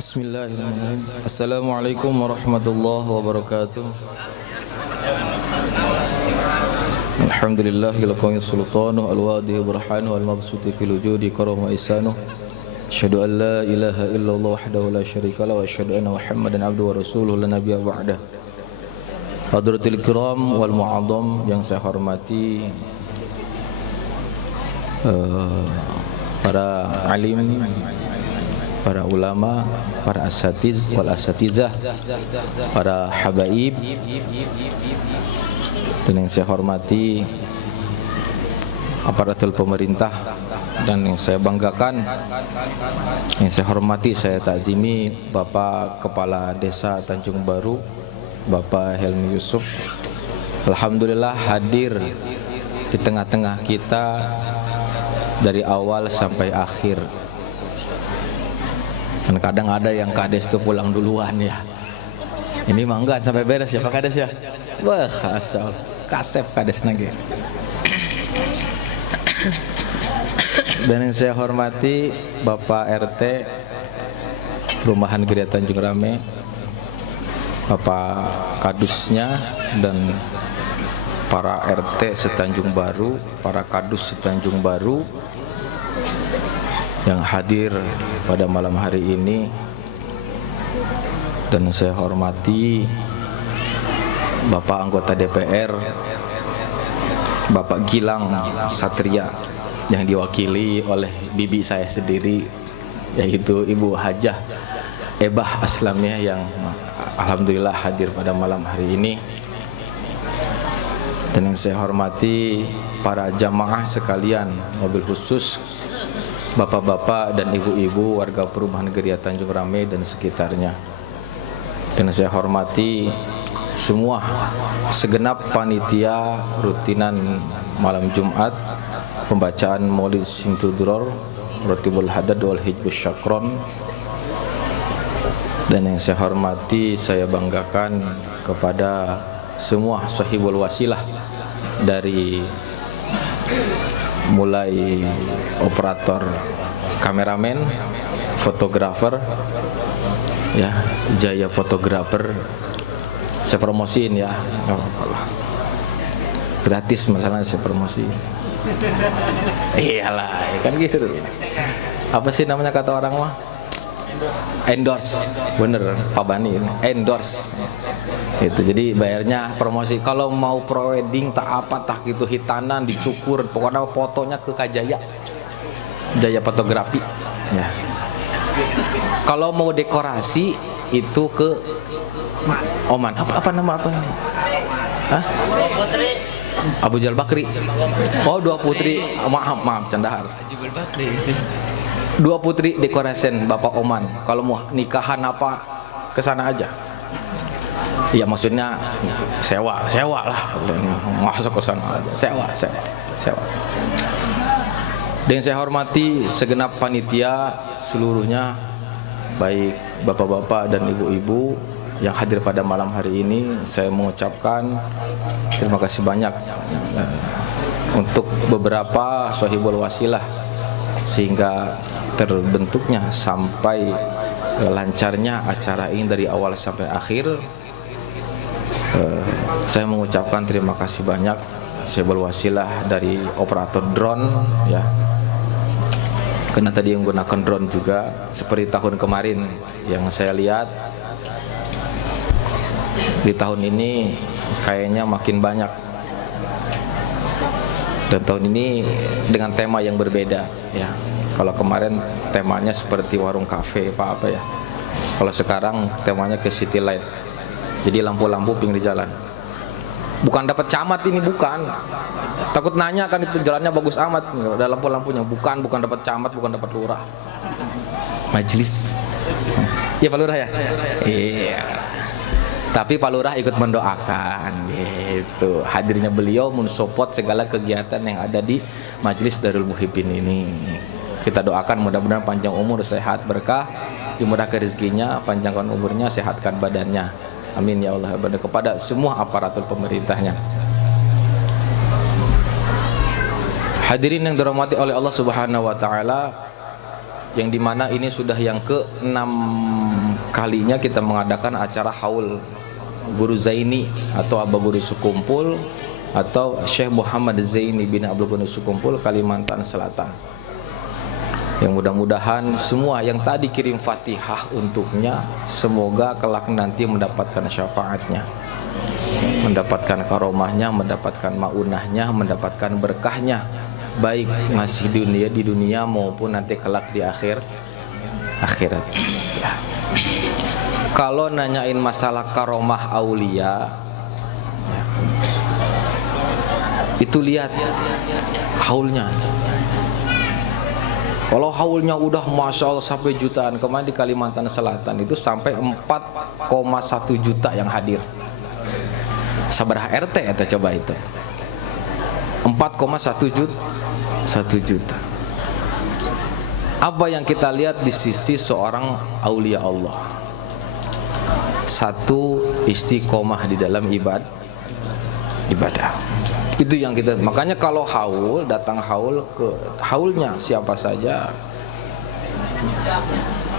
Bismillahirrahmanirrahim. Assalamualaikum warahmatullahi wabarakatuh. Alhamdulillahil qawi sultanuhu al-wadi burhanuhu al-mabsuti fil wujudi karam wa isanuhu. Asyhadu an la ilaha illallah wahdahu la syarika lahu wa asyhadu anna Muhammadan abduhu wa rasuluhu la nabiyya ba'dah. Hadratil kiram wal mu'azzam yang saya hormati para alim, para ulama, para asatiz wal asatizah, para habaib, dan yang saya hormati aparatur pemerintah, dan yang saya banggakan, yang saya hormati, saya takzimi Bapak Kepala Desa Tanjung Baru, Bapak Helmi Yusuf. Alhamdulillah hadir di tengah-tengah kita dari awal sampai akhir. Dan kadang ada yang kades tuh pulang duluan ya. Ini mah enggak sampai beres ya Pak Kades ya. Wah, asal kasep kades lagi. Dan yang saya hormati Bapak RT Perumahan Geria Tanjung Rame, Bapak Kadusnya, dan para RT setanjung Baru, para Kadus setanjung Baru yang hadir pada malam hari ini. Dan saya hormati Bapak anggota DPR Bapak Gilang Satria yang diwakili oleh bibi saya sendiri, yaitu Ibu Hajah Ebah Aslamiyah, yang alhamdulillah hadir pada malam hari ini. Dan yang saya hormati para jamaah sekalian, mobil khusus bapak-bapak dan ibu-ibu warga Perumahan Geria Tanjung Rame dan sekitarnya. Dan saya hormati semua segenap panitia rutinan malam Jumat pembacaan Maulid Simtudror Ratibul Hadad wal Hijbus Syakron. Dan yang saya hormati, saya banggakan kepada semua sahibul wasilah, dari mulai operator, kameramen, fotografer, ya, Jaya Fotografer. Saya promosiin ya, gratis masalahnya saya promosi. Iyalah, kan gitu. Apa sih namanya kata orang mah? Endorse, bener Pak Bani, endorse. Itu jadi bayarnya promosi. Kalau mau pro wedding tak apa tak gitu, hitanan dicukur, pokoknya fotonya ke Kajaya, Jaya Fotografi ya. Kalau mau dekorasi itu ke Oman, apa nama apa? Hah? Abu Jal Bakri. Oh, dua putri, maaf candahar. Dua putri dekorasi Bapak Oman. Kalau mau nikahan apa kesana aja. Ya maksudnya sewa lah, masuk ke sana aja, sewa. Dan saya hormati segenap panitia seluruhnya, baik bapak-bapak dan ibu-ibu yang hadir pada malam hari ini. Saya mengucapkan terima kasih banyak untuk beberapa sahibul wasilah sehingga terbentuknya sampai lancarnya acara ini dari awal sampai akhir. Saya mengucapkan terima kasih banyak sahibul wasilah dari operator drone ya, karena tadi yang menggunakan drone juga seperti tahun kemarin yang saya lihat. Di tahun ini kayaknya makin banyak, dan tahun ini dengan tema yang berbeda ya. Kalau kemarin temanya seperti warung kafe apa ya, kalau sekarang temanya ke city light, jadi lampu-lampu pinggir jalan. Bukan dapat camat ini, bukan, takut nanya kan itu jalannya bagus amat, ada lampu-lampunya. Bukan dapat camat, bukan dapat lurah, majelis. Iya Pak Lurah ya? Iya. Tapi Pak Lurah ikut mendoakan gitu. Hadirnya beliau mensupport segala kegiatan yang ada di Majelis Darul Muhibbin ini. Kita doakan mudah-mudahan panjang umur, sehat, berkah, dimudahkan rezekinya, panjangkan umurnya, sehatkan badannya. Amin ya Allah. Kepada semua aparatur pemerintahnya. Hadirin yang dirahmati oleh Allah Subhanahu wa taala, yang dimana ini sudah yang ke-6 kalinya kita mengadakan acara haul Guru Zaini atau Abah Guru Sukumpul atau Syekh Muhammad Zaini bin Abdul Ghani Sukumpul Kalimantan Selatan. Yang mudah-mudahan semua yang tadi kirim Fatihah untuknya semoga kelak nanti mendapatkan syafaatnya, mendapatkan karomahnya, mendapatkan maunahnya, mendapatkan berkahnya, baik masih di dunia maupun nanti kelak di akhirat ya. Kalau nanyain masalah karomah aulia ya, itu lihat haulnya. Kalau haulnya udah Masya Allah sampai jutaan, kemarin di Kalimantan Selatan itu sampai 4,1 juta yang hadir. Sabaraha RT eta coba itu 4,1 juta. Apa yang kita lihat di sisi seorang aulia Allah? Satu, istiqomah di dalam ibadah. Itu yang kita, makanya kalau haul, datang haul ke haulnya siapa saja,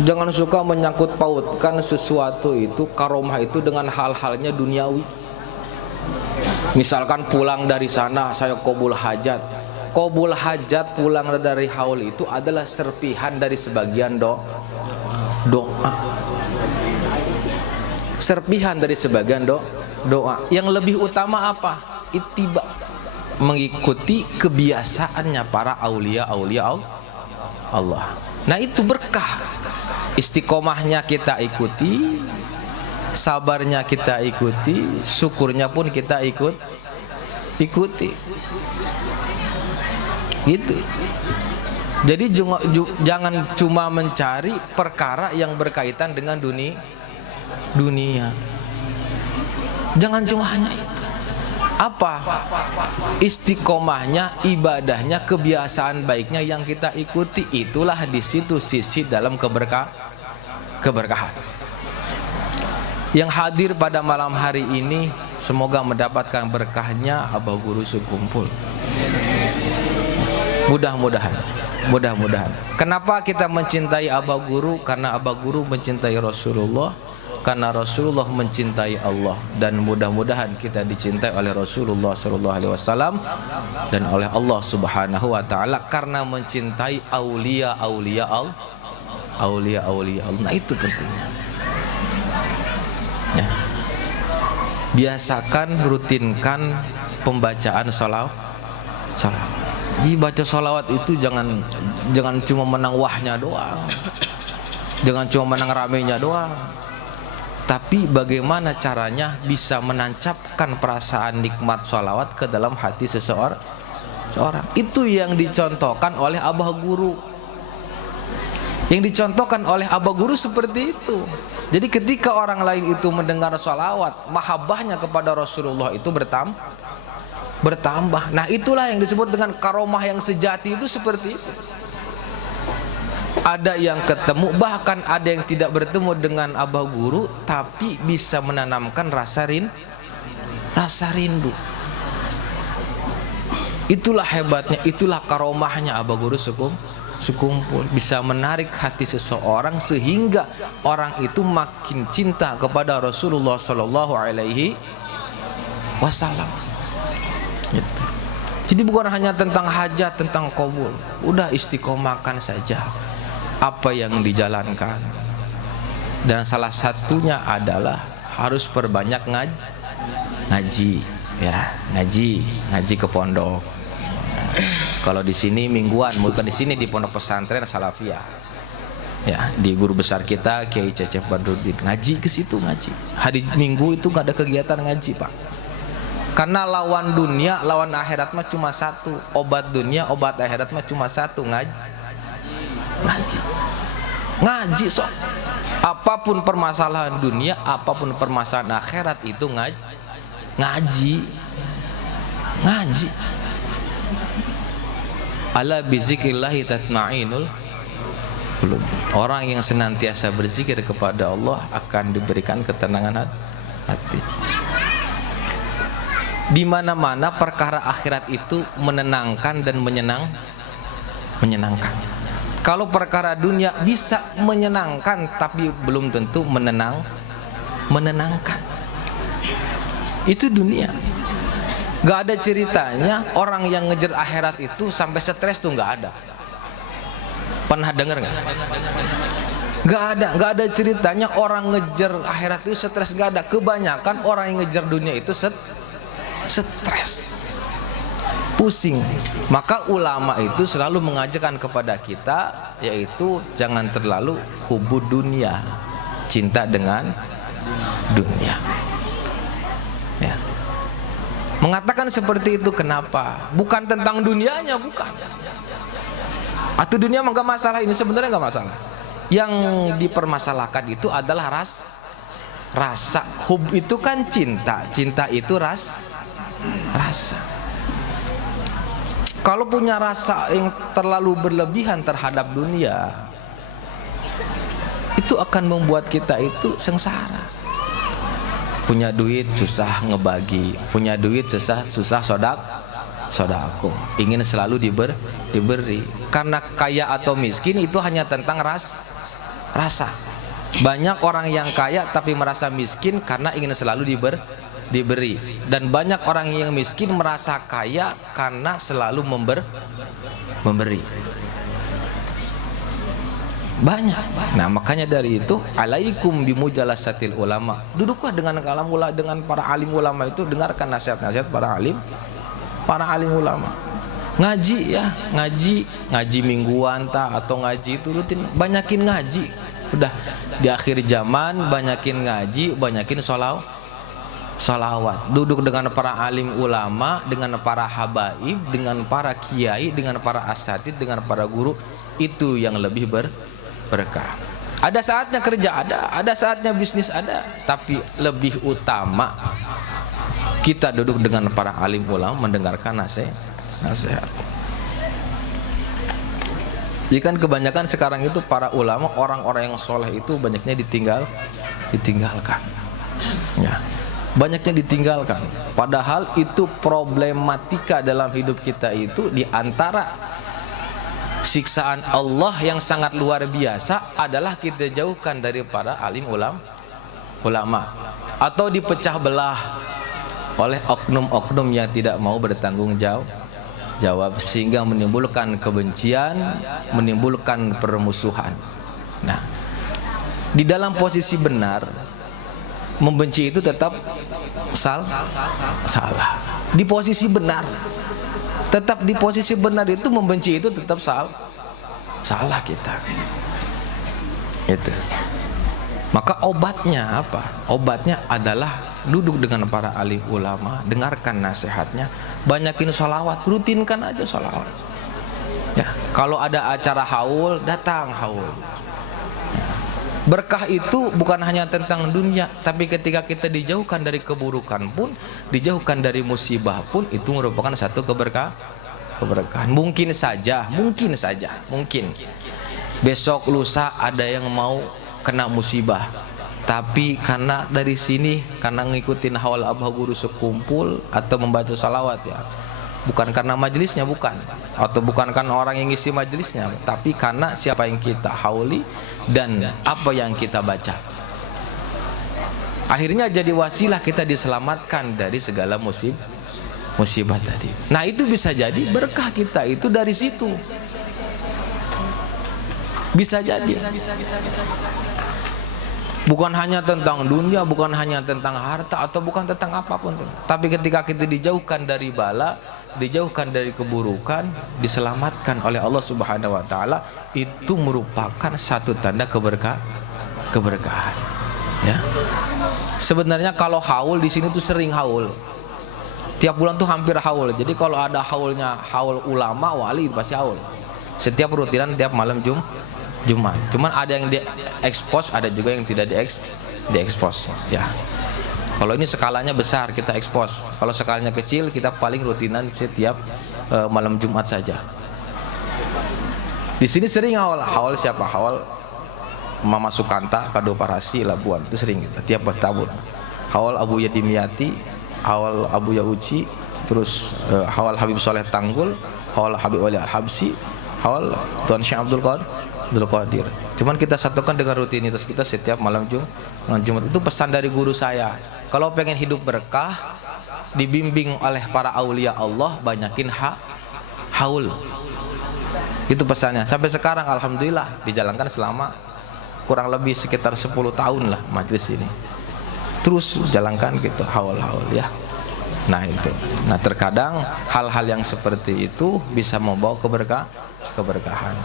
jangan suka menyangkut pautkan sesuatu itu karomah itu dengan hal-halnya duniawi. Misalkan pulang dari sana saya qabul hajat pulang dari haul itu adalah serpihan dari sebagian doa. Serpihan dari sebagian doa. Yang lebih utama apa? Ittiba, mengikuti kebiasaannya para aulia Allah. Nah itu berkah. Istiqomahnya kita ikuti, sabarnya kita ikuti, syukurnya pun kita ikuti. Gitu. Jadi jangan cuma mencari perkara yang berkaitan dengan dunia. Jangan cuma hanya itu. Apa? Istiqomahnya, ibadahnya, kebiasaan baiknya yang kita ikuti, itulah di situ sisi dalam keberkahan. Yang hadir pada malam hari ini semoga mendapatkan berkahnya Abah Guru Sukumpul. Mudah-mudahan. Kenapa kita mencintai Abah Guru? Karena Abah Guru mencintai Rasulullah, karena Rasulullah mencintai Allah, dan mudah-mudahan kita dicintai oleh Rasulullah SAW dan oleh Allah Subhanahu wa taala karena mencintai aulia Allah. Nah itu pentingnya. Ya. Biasakan, rutinkan pembacaan salawat. Jadi baca salawat itu jangan cuma menang wahnya doang, jangan cuma menang ramenya doang, tapi bagaimana caranya bisa menancapkan perasaan nikmat salawat ke dalam hati seseorang. Itu yang dicontohkan oleh Abah Guru. Yang dicontohkan oleh Abah Guru seperti itu. Jadi ketika orang lain itu mendengar salawat, mahabbahnya kepada Rasulullah itu bertambah. Nah itulah yang disebut dengan karomah yang sejati, itu seperti itu. Ada yang ketemu, bahkan ada yang tidak bertemu dengan Abah Guru, tapi bisa menanamkan rasa rindu. Itulah hebatnya, itulah karomahnya Abah Guru Sukumpul. Bisa menarik hati seseorang sehingga orang itu makin cinta kepada Rasulullah SAW. Gitu. Jadi bukan hanya tentang hajat, tentang qabul, udah istiqomahkan saja apa yang dijalankan. Dan salah satunya adalah harus perbanyak ngaji ya, ngaji ke pondok. Kalau di sini mingguan, bukan di sini di Pondok Pesantren Salafiyah. Ya, di guru besar kita Kiai Cecep Badruddin ngaji ke situ, ngaji. Hari Minggu itu gak ada kegiatan ngaji, Pak. Karena lawan dunia, lawan akhirat mah cuma satu. Obat dunia, obat akhirat mah cuma satu, ngaji sok. Apapun permasalahan dunia, apapun permasalahan akhirat itu ngaji. Ala bizikrillahi tatmainul qulub. Orang yang senantiasa berzikir kepada Allah akan diberikan ketenangan hati. Di mana-mana perkara akhirat itu menenangkan dan menyenangkan. Kalau perkara dunia bisa menyenangkan tapi belum tentu menenangkan. Itu dunia. Gak ada ceritanya orang yang ngejar akhirat itu sampai stres tuh, gak ada. Pernah denger gak? Gak ada ceritanya orang ngejar akhirat itu stres, gak ada. Kebanyakan orang yang ngejar dunia itu stres, pusing. Maka ulama itu selalu mengajarkan kepada kita, yaitu jangan terlalu hubud dunia, cinta dengan dunia. Ya. Mengatakan seperti itu kenapa? Bukan tentang dunianya, bukan. Atau dunia mah gak masalah, ini sebenarnya gak masalah. Yang dipermasalahkan itu adalah rasa. Hub itu kan cinta, cinta itu rasa. Kalau punya rasa yang terlalu berlebihan terhadap dunia, itu akan membuat kita itu sengsara. Punya duit susah ngebagi, punya duit susah sodako, ingin selalu diberi. Karena kaya atau miskin itu hanya tentang rasa. Banyak orang yang kaya tapi merasa miskin karena ingin selalu diberi. Dan banyak orang yang miskin merasa kaya karena selalu memberi. Banyak. Nah, makanya dari itu alaikum bimujalasatil ulama. Duduklah dengan para alim ulama itu, dengarkan nasihat-nasihat para alim ulama. Ngaji ya, ngaji mingguan atau ngaji itu rutin, banyakin ngaji. Udah di akhir zaman banyakin ngaji, banyakin sholawat. Duduk dengan para alim ulama, dengan para habaib, dengan para kiai, dengan para asatid, dengan para guru, itu yang lebih berkah. Ada saatnya kerja ada saatnya bisnis ada, tapi lebih utama kita duduk dengan para alim ulama mendengarkan nasihat. Jadi kan kebanyakan sekarang itu para ulama, orang-orang yang soleh itu banyaknya ditinggalkan. Ya, banyaknya ditinggalkan. Padahal itu problematika dalam hidup kita itu, diantara siksaan Allah yang sangat luar biasa adalah kita jauhkan dari para alim ulama, atau dipecah belah oleh oknum-oknum yang tidak mau bertanggung jawab, sehingga menimbulkan kebencian, menimbulkan permusuhan. Nah, di dalam posisi benar, membenci itu tetap salah. Di posisi benar, tetap di posisi benar itu membenci itu tetap salah kita. Itu. Maka obatnya apa? Obatnya adalah duduk dengan para alim ulama, dengarkan nasihatnya, banyakin sholawat, rutinkan aja sholawat. Ya, kalau ada acara haul, datang haul. Berkah itu bukan hanya tentang dunia, tapi ketika kita dijauhkan dari keburukan pun, dijauhkan dari musibah pun, itu merupakan satu keberkahan. Mungkin besok lusa ada yang mau kena musibah, tapi karena dari sini, karena ngikutin haul abah guru sekumpul atau membaca salawat, ya, bukan karena majelisnya, bukan, atau bukan karena orang yang ngisi majelisnya, tapi karena siapa yang kita hauli dan apa yang kita baca, akhirnya jadi wasilah kita diselamatkan dari segala musibah tadi. Nah, itu bisa jadi berkah kita itu dari situ. Bisa jadi. Bukan hanya tentang dunia, bukan hanya tentang harta, atau bukan tentang apapun. Tapi ketika kita dijauhkan dari bala, dijauhkan dari keburukan, diselamatkan oleh Allah Subhanahu wa taala, itu merupakan satu tanda keberkahan. Ya. Sebenarnya kalau haul di sini tuh sering haul. Tiap bulan tuh hampir haul. Jadi kalau ada haulnya, haul ulama wali, pasti haul. Setiap rutinan tiap malam Jumat. Cuman ada yang diekspos, ada juga yang tidak diekspos. Ya. Kalau ini skalanya besar, kita ekspos. Kalau skalanya kecil, kita paling rutinan setiap malam Jumat saja. Di sini sering haul. Haul siapa? Haul Mama Sukanta, Kado Parasi, Labuan. Itu sering kita tiap bertabur. Haul Abu Yadimiyati, haul Abu Yauci, terus haul Habib Soleh Tanggul, haul Habib Wali Al-Habsi, haul Tuan Syekh Abdul Qadir. Cuman kita satukan dengan rutinitas kita setiap malam Jumat. Itu pesan dari guru saya. Kalau pengen hidup berkah, dibimbing oleh para aulia Allah, banyakin haul. Itu pesannya. Sampai sekarang alhamdulillah dijalankan selama kurang lebih sekitar 10 tahun lah majelis ini. Terus jalankan gitu haul ya. Nah itu. Nah terkadang hal-hal yang seperti itu bisa membawa keberkahan.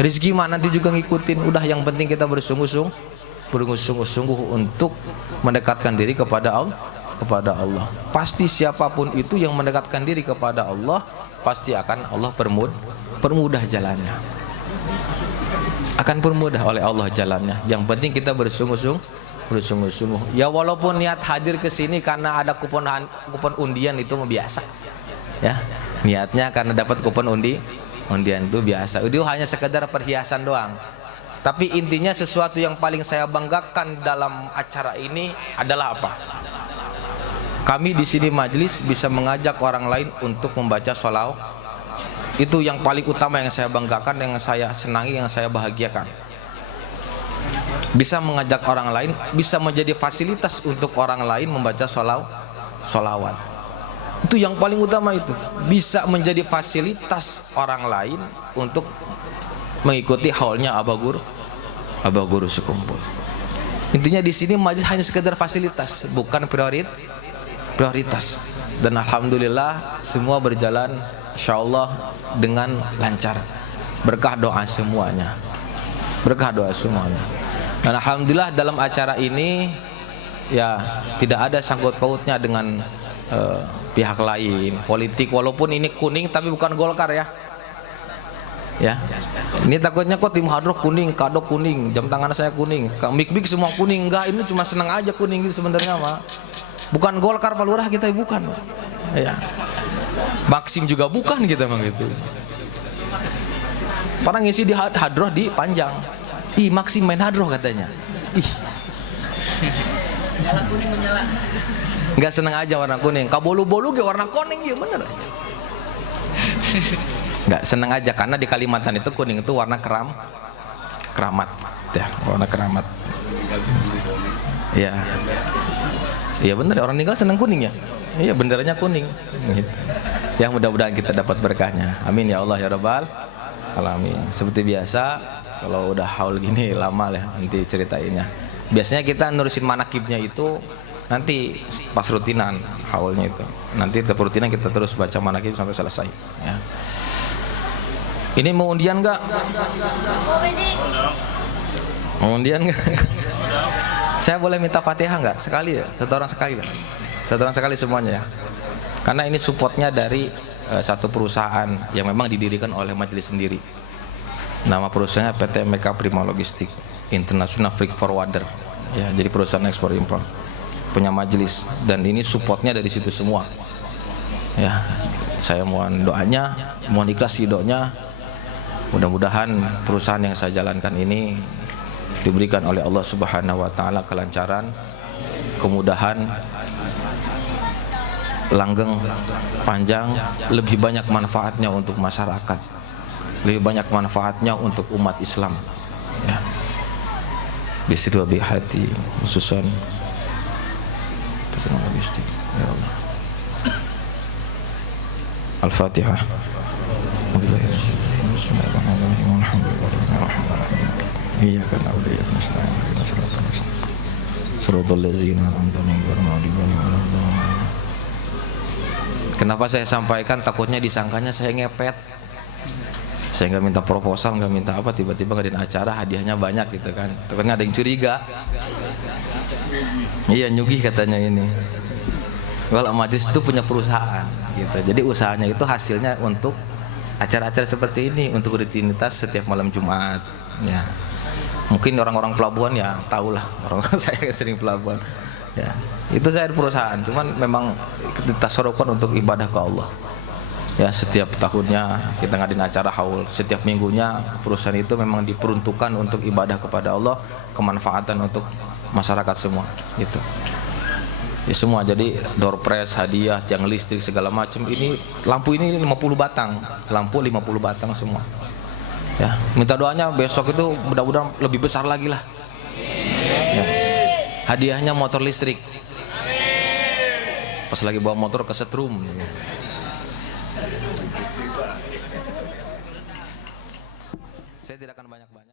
Rizki mah nanti juga ngikutin. Udah yang penting kita bersungguh-sungguh untuk mendekatkan diri kepada Allah. Pasti siapapun itu yang mendekatkan diri kepada Allah, pasti akan Allah permudah jalannya. Akan permudah oleh Allah jalannya. Yang penting kita bersungguh-sungguh. Ya walaupun niat hadir ke sini karena ada kupon undian itu biasa. Ya, niatnya karena dapat kupon undian itu biasa. Itu hanya sekedar perhiasan doang. Tapi intinya sesuatu yang paling saya banggakan dalam acara ini adalah apa? Kami di sini majelis bisa mengajak orang lain untuk membaca sholawat. Itu yang paling utama yang saya banggakan, yang saya senangi, yang saya bahagiakan. Bisa mengajak orang lain, bisa menjadi fasilitas untuk orang lain membaca sholawat. Itu yang paling utama itu. Bisa menjadi fasilitas orang lain untuk mengikuti haulnya Abah Guru sekumpul. Intinya di sini majelis hanya sekedar fasilitas, bukan prioritas. Dan alhamdulillah semua berjalan insyaallah dengan lancar. Berkah doa semuanya. Dan alhamdulillah dalam acara ini ya tidak ada sangkut pautnya dengan pihak lain, politik, walaupun ini kuning tapi bukan Golkar ya. Ya. Ini takutnya kok tim hadroh kuning, kadok kuning, jam tangan saya kuning, mik semua kuning. Enggak, ini cuma senang aja kuning gitu sebenarnya mah. Bukan Golkar Pak Lurah kita, bukan. Ya. Maksim juga bukan kita memang gitu. Orang ngisi di hadroh di panjang. Ih, Maksim main hadroh katanya. Ih. Nyala kuning menyala. Enggak senang aja warna kuning. Kabolu-bolu ge warna kuning ya bener. Enggak senang aja karena di Kalimantan itu kuning itu warna keramat. Ya, warna keramat. Ya. Iya bener, orang meninggal senang kuning ya. Iya benderanya kuning. Gitu. Ya mudah-mudahan kita dapat berkahnya. Amin ya Allah ya Rabbal alamin. Seperti biasa kalau udah haul gini lama lah nanti ceritainnya. Biasanya kita nurusin manakibnya itu nanti pas rutinan haulnya itu. Nanti tetap rutinan kita terus baca manakib sampai selesai ya. Ini mau undian enggak? Mau undian enggak? Saya boleh minta Fatihah enggak? Sekali ya? Satu orang sekali lah. Satu orang sekali semuanya ya. Karena ini supportnya dari satu perusahaan yang memang didirikan oleh majelis sendiri. Nama perusahaannya PT Meka Prima Logistik International Freight Forwarder. Ya, jadi perusahaan ekspor impor punya majelis dan ini supportnya dari situ semua. Ya, saya mohon doanya, mohon ikhlas ridhonya. Mudah-mudahan perusahaan yang saya jalankan ini diberikan oleh Allah Subhanahu wa taala kelancaran, kemudahan, langgeng, panjang, lebih banyak manfaatnya untuk masyarakat, lebih banyak manfaatnya untuk umat Islam ya. Bisru bi hati khususan ya Allah. Al-Fatihah. Bismillahirrahmanirrahim. Iyyaka na'budu wa iyyaka nasta'in. Ihdinas siratal mustaqim. Shiratal ladzina an'amta 'alaihim ghairil maghdubi 'alaihim waladdallin. Kenapa saya sampaikan? Takutnya disangkanya saya ngepet. Saya nggak minta proposal, nggak minta apa, tiba-tiba ngadain acara hadiahnya banyak gitu kan. Takutnya ada yang curiga. Iya nyugih katanya ini. Kalau majelis itu punya perusahaan gitu. Jadi usahanya itu hasilnya untuk acara-acara seperti ini, untuk rutinitas setiap malam Jumat ya. Mungkin orang-orang pelabuhan ya tahulah, orang-orang saya sering pelabuhan ya. Itu saya di perusahaan, cuman memang kita sorokan untuk ibadah ke Allah ya. Setiap tahunnya kita ngadain acara haul, setiap minggunya perusahaan itu memang diperuntukkan untuk ibadah kepada Allah, kemanfaatan untuk masyarakat semua gitu ya. Semua jadi door prize, hadiah, tiang listrik segala macam. Ini lampu ini 50 batang, lampu 50 batang semua Ya, minta doanya besok itu mudah-mudahan lebih besar lagi lah. Ya. Hadiahnya motor listrik. Pas lagi bawa motor kesetrum. Saya tidak akan banyak-banyak.